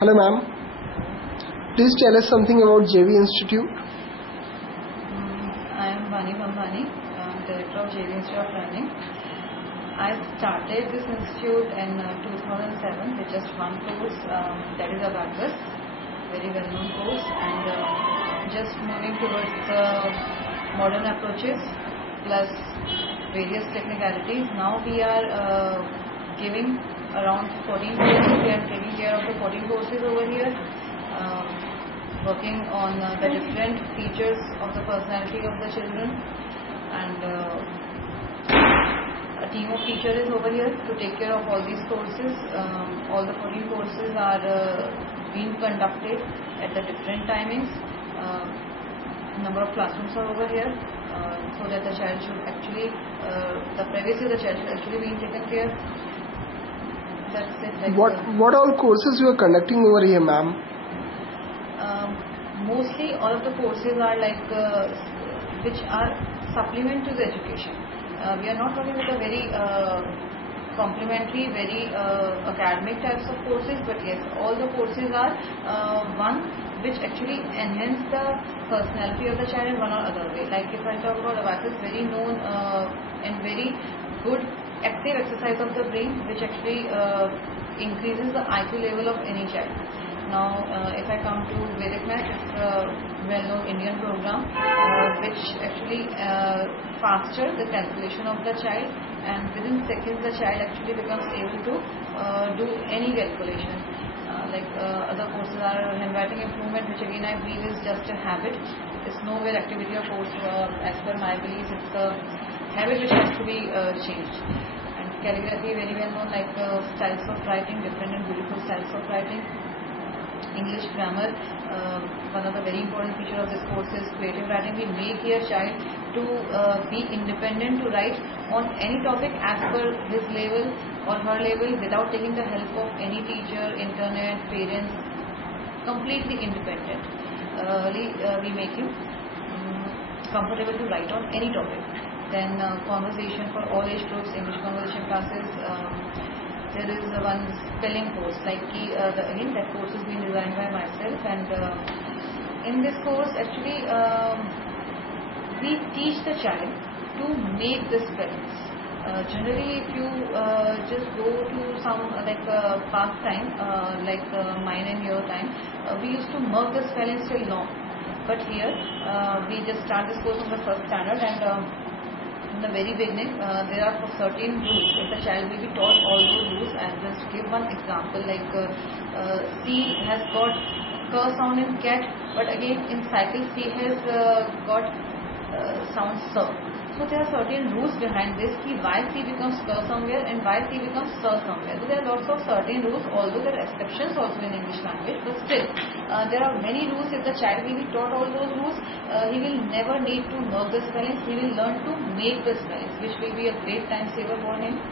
Hello ma'am, please tell us something about JV Institute. I am Vani Bambani, Director of JV Institute of Learning. I started this institute in 2007 with just one course, that is Abacus, very well known course, and just moving towards the modern approaches plus various technicalities. Now we are giving around 14 courses. We are taking care of the 14 courses over here, working on the different features of the personality of the children, and a team of teachers is over here to take care of all these courses. All the 14 courses are being conducted at the different timings. Number of classrooms are over here, so that the child should actually, the privacy of the child should actually be taken care. That's it. What all courses you are conducting over here, ma'am? Mostly all of the courses are which are supplement to the education. We are not talking about a very complementary, very academic types of courses, but yes, all the courses are one which actually enhance the personality of the child in one or other way. Like if I talk about Abacus, very known and very good active exercise of the brain, which actually increases the IQ level of any child. Now, if I come to Vedic Math, it's a well-known Indian program which actually faster the calculation of the child, and within seconds the child actually becomes able to do any calculation. Other courses are handwriting improvement, which again I believe is just a habit. It's nowhere activity or course. As per my belief, it's a habit which has to be changed. And calligraphy, very well known, styles of writing, different and beautiful styles of writing. English grammar, one of the very important features of this course is creative writing. We make your child to be independent to write on any topic as per his level or her level, without taking the help of any teacher, internet, parents, completely independent. We make him comfortable to write on any topic. Then conversation for all age groups, English conversation classes. There is one spelling course, again that course has been designed by myself, and in this course actually we teach the child to make the spellings. Generally, if you just go to some past time, mine and your time, we used to mark the spellings till long, but here we just start this course from the first standard, and in the very beginning, there are certain rules. If the child will be taught all those rules, I'll just give one example. C has got k sound in cat, but again in cycle C has got sound sir. So there are certain rules behind this. Why C becomes k somewhere and why C becomes sir somewhere. So there are lots of certain rules. Although there are exceptions also in English language, but still there are many rules. If the child will be taught all those rules, he will never need to mark the spellings. He will learn to make the spellings, which will be a great time saver for him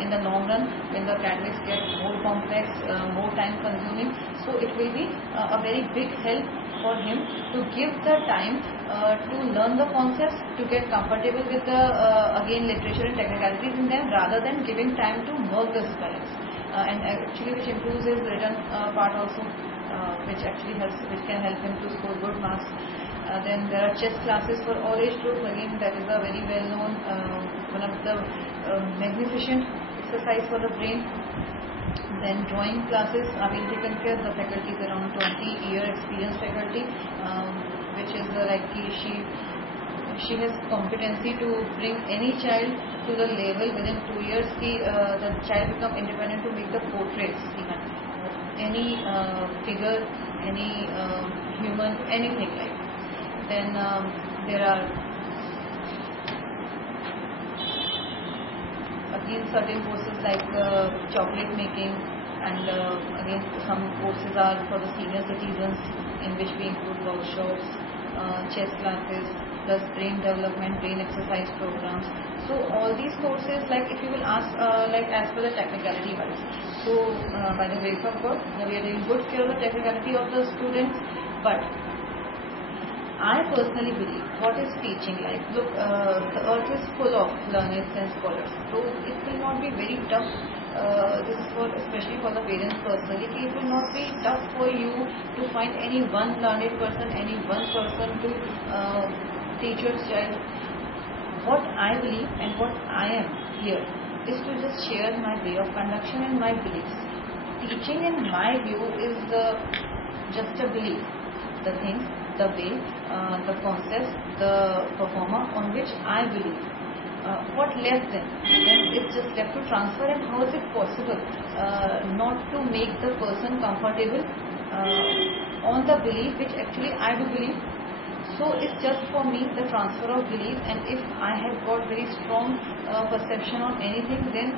in the long run when the academics get more complex, more time consuming. So it will be a very big help for him to give the time to learn the concepts, to get comfortable with the again literature and technicalities in them, rather than giving time to mark the spellings, and actually which improves his written part also, which actually can help him to score good marks. Then there are chess classes for all age groups. Again, that is a very well known, one of the magnificent exercise for the brain. Then drawing classes are being taken care of. The faculty is around 20-year experienced faculty, which is she has competency to bring any child to the level within 2 years. The child become independent to make the portraits, even any figure, any human, anything like. Then there are again certain courses like chocolate making, and again some courses are for the senior citizens, in which we include workshops, chess classes, plus brain development, brain exercise programs. So all these courses, if you will ask, as per the technicality wise. So by the grace of God, we are taking good care of the technicality of the students, but I personally believe what is teaching like. Look, the earth is full of learners and scholars, so it will not be very tough this is for especially for the parents personally. It will not be tough for you to find any one learned person, any one person to teach your child. What I believe and what I am here is to just share my way of conduction and my beliefs. Teaching, in my view, is just a belief. The things, the way, the concepts, the performer on which I believe. What left then it's just left to transfer. And how is it possible not to make the person comfortable on the belief which actually I do believe? So it's just for me the transfer of belief, and if I have got very strong perception on anything, then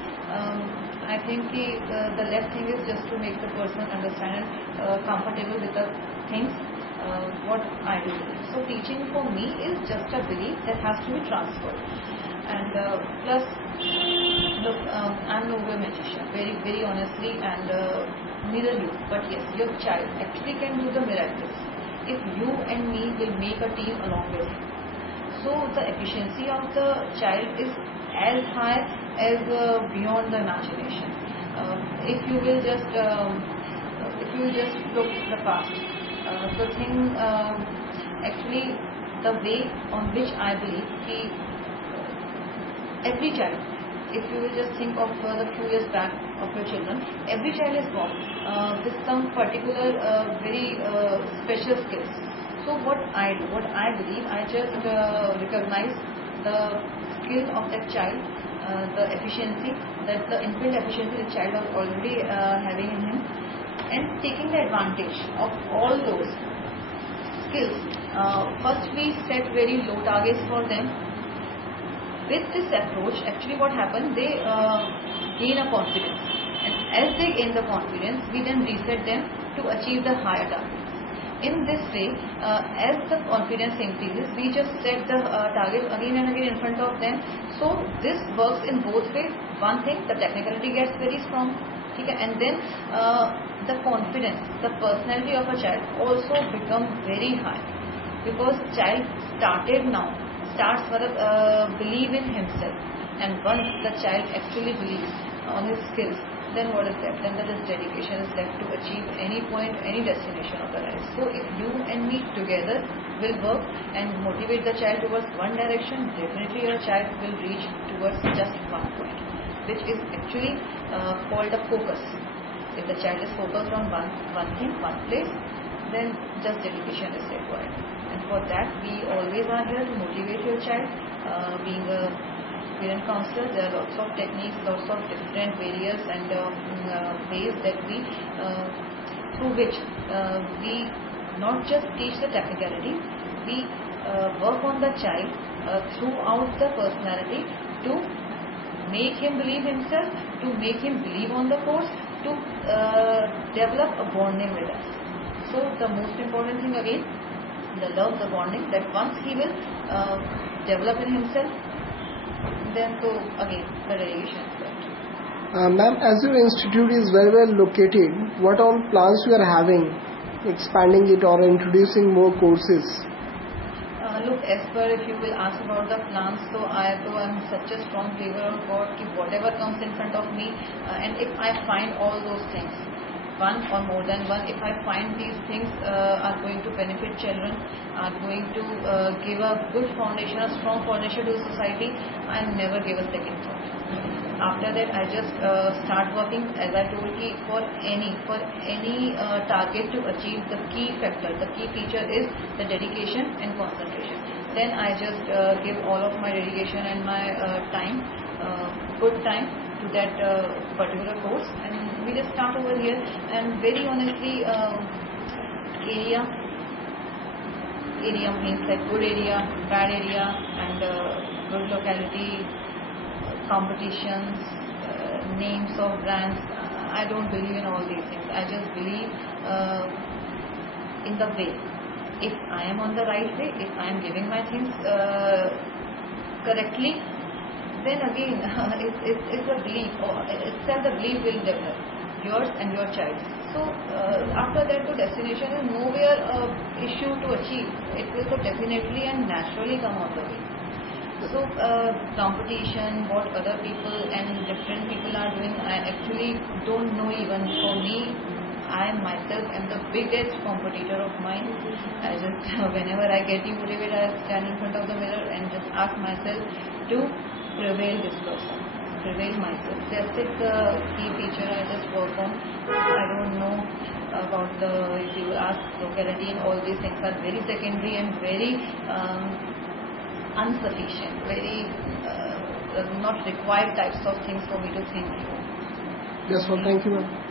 I think the left thing is just to make the person understand and comfortable with the things what I do. So teaching for me is just a belief that has to be transferred. And plus, look, I'm no magician, very honestly, and neither you, but yes, your child actually can do the miracles if you and me will make a team along with him. So the efficiency of the child is as high as beyond the imagination. If you will just look the past, the thing actually the way on which I believe every child, if you will just think of the few years back of your children, every child is born with some particular very special skills. So what I do, what I believe, I just recognize the skill of that child, the efficiency, that the inbuilt efficiency the child was already having in him, and taking the advantage of all those skills. First we set very low targets for them. With this approach, actually what happened, they gain a confidence, and as they gain the confidence, we then reset them to achieve the higher targets. In this way, as the confidence increases, we just set the target again and again in front of them. So this works in both ways. One thing, the technicality gets very strong, okay, and then the confidence, the personality of a child also becomes very high, because child starts believe in himself, and once the child actually believes on his skills, then what is left? Then there is dedication is left to achieve any point, any destination of the life. So if you and me together will work and motivate the child towards one direction, definitely your child will reach towards just one point, which is actually called a focus. If the child is focused on one thing, one place, then just dedication is required. And for that, we always are here to motivate your child. Being a parent counselor, there are lots of techniques, lots of different various and ways that we, through which we not just teach the technicality, we work on the child throughout the personality to make him believe himself, to make him believe on the course, to develop a bonding with us. So the most important thing again, the love, the bonding, that once he will develop in himself, then so again the dedication is there. Ma'am, as your institute is very well located, what all plans you are having, expanding it or introducing more courses? Look, as per if you will ask about the plans, so I am such a strong believer of God, whatever comes in front of me, and if I find all those things, one or more than one, if I find these things are going to benefit children, are going to give a good foundation, a strong foundation to the society, I never give a second thought. After that, I just start working, as I told you, for any target to achieve. The key factor, the key feature is the dedication and concentration. Then I just give all of my dedication and my time, good time to that particular course, and we just start over here. And very honestly, area means like good area, bad area, and good locality, competitions, names of brands. I don't believe in all these things. I just believe in the way. If I am on the right way, if I am giving my things correctly, then again it's a belief, or itself the belief will develop, yours and your child. So after that, the destination is nowhere issue to achieve. It will so definitely and naturally come on the way. So competition, what other people and different people are doing, I actually don't know. Even for me, I myself am the biggest competitor of mine. I just whenever I get demotivated, I stand in front of the mirror and just ask myself to prevail this person, prevail myself. That's it, the key feature I just work on. I don't know about the, if you ask locality and all these things are very secondary and very insufficient, very not required types of things for me to think. That's all. Thank you, ma'am.